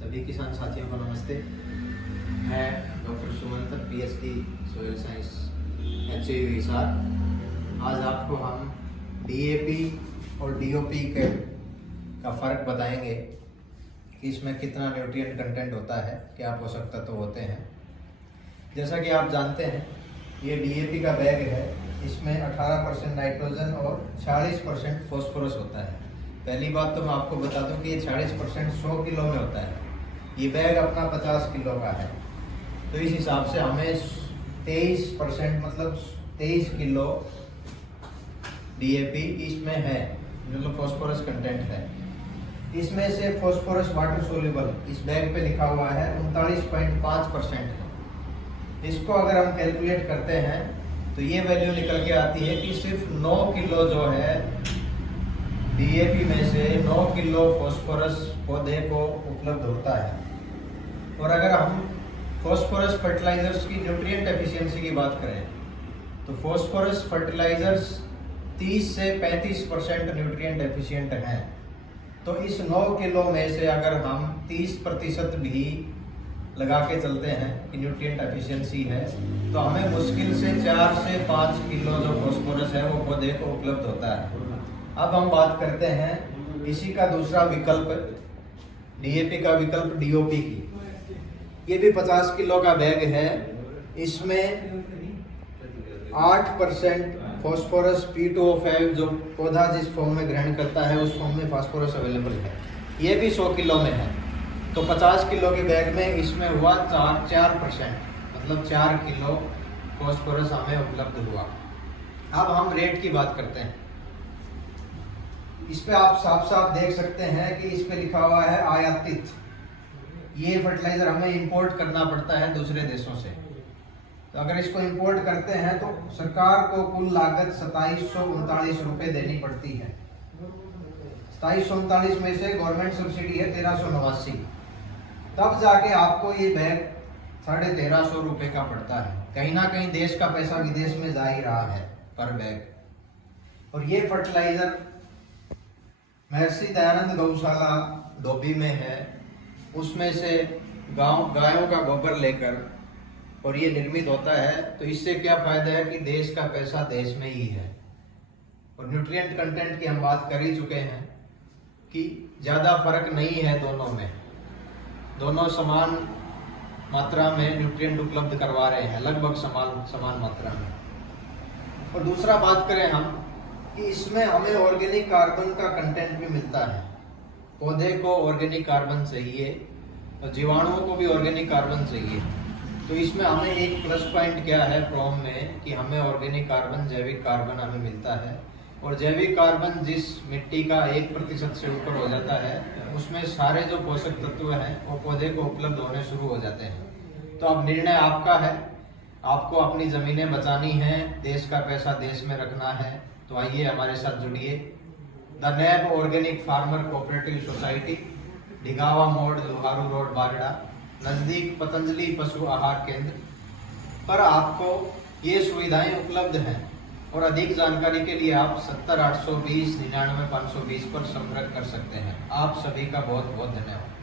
सभी किसान साथियों को नमस्ते। मैं doctor Sumant, PhD soil science, HUE Hisar. आज आपको हम डीएपी और डीओपी का फ़र्क बताएंगे कि इसमें कितना न्यूट्रिएंट कंटेंट होता है, क्या पोषक तत्व होते हैं। जैसा कि आप जानते हैं, ये डीएपी का बैग है। इसमें 18% नाइट्रोजन और 40% फॉस्फोरस होता है। पहली बात तो मैं आपको बता दूं कि ये 40% 100 किलो में होता है। ये बैग अपना 50 किलो का है, तो इस हिसाब से हमें 23% मतलब 23 किलो डीएपी इसमें है, मतलब फॉस्फोरस कंटेंट है। इसमें से फॉस्फोरस वाटर सोल्यूबल इस बैग पे लिखा हुआ है 39.5% है। इसको अगर हम कैलकुलेट करते हैं तो ये वैल्यू निकल के आती है कि सिर्फ 9 किलो जो है डीएपी में से 9 किलो फॉस्फोरस पौधे को उपलब्ध होता है। और अगर हम फॉस्फोरस फर्टिलाइजर्स की न्यूट्रिएंट एफिशिएंसी की बात करें तो फॉस्फोरस फर्टिलाइजर्स 30 से 35% न्यूट्रिएंट एफिशिएंट हैं। तो इस 9 किलो में से अगर हम 30% भी लगा के चलते हैं कि न्यूट्रिएंट एफिशिएंसी है, तो हमें मुश्किल से 4 से 5 किलो जो फॉस्फोरस है वो पौधे को उपलब्ध होता है। अब हम बात करते हैं इसी का दूसरा विकल्प, डीएपी का विकल्प डीओपी की। ये भी 50 किलो का बैग है। इसमें 8% फॉस्फोरस P2O5 जो पौधा जिस फॉर्म में ग्रहण करता है उस फॉर्म में फॉस्फोरस अवेलेबल है। ये भी 100 किलो में है। तो 50 किलो के बैग में इसमें हुआ 4%, मतलब 4 किलो फॉस्फोरस हमें उपलब्ध हुआ। अब हम रेट की बात करते हैं। इस पे आप साफ साफ देख सकते हैं कि इस पे लिखा हुआ है आयातित। ये फर्टिलाइजर हमें इंपोर्ट करना पड़ता है दूसरे देशों से। तो अगर इसको इंपोर्ट करते हैं तो सरकार को कुल लागत 2739 रुपये देनी पड़ती है। 2739 में से गवर्नमेंट सब्सिडी है 1389। तब जाके आपको ये बैग 1350 रुपये का पड़ता है। कहीं ना कहीं देश का पैसा विदेश में जा ही रहा है पर बैग। और ये फर्टिलाइजर महर्षि दयानंद गौशाला डोभी में है। उसमें से गायों का गोबर लेकर और ये निर्मित होता है। तो इससे क्या फायदा है कि देश का पैसा देश में ही है। और न्यूट्रिएंट कंटेंट की हम बात कर ही चुके हैं कि ज़्यादा फर्क नहीं है दोनों में। दोनों समान मात्रा में न्यूट्रिएंट उपलब्ध करवा रहे हैं, लगभग समान मात्रा में। और दूसरा बात करें हम कि इसमें हमें ऑर्गेनिक कार्बन का कंटेंट भी मिलता है। पौधे को ऑर्गेनिक कार्बन चाहिए और जीवाणुओं को भी ऑर्गेनिक कार्बन चाहिए। तो इसमें हमें एक प्लस पॉइंट क्या है प्रोम में कि हमें ऑर्गेनिक कार्बन, जैविक कार्बन हमें मिलता है। और जैविक कार्बन जिस मिट्टी का 1% से ऊपर हो जाता है उसमें सारे जो पोषक तत्व हैं वो पौधे को उपलब्ध होने शुरू हो जाते हैं। तो अब निर्णय आपका है, आपको अपनी ज़मीनें बचानी है, देश का पैसा देश में रखना है। तो आइए हमारे साथ जुड़िए। The Nab organic farmer cooperative society, Dhigawa मोड़, लोहारू रोड, बारड़ा, नज़दीक पतंजलि पशु आहार केंद्र पर आपको ये सुविधाएं उपलब्ध हैं। और अधिक जानकारी के लिए आप 70 820 99 520 पर संपर्क कर सकते हैं। आप सभी का बहुत बहुत धन्यवाद।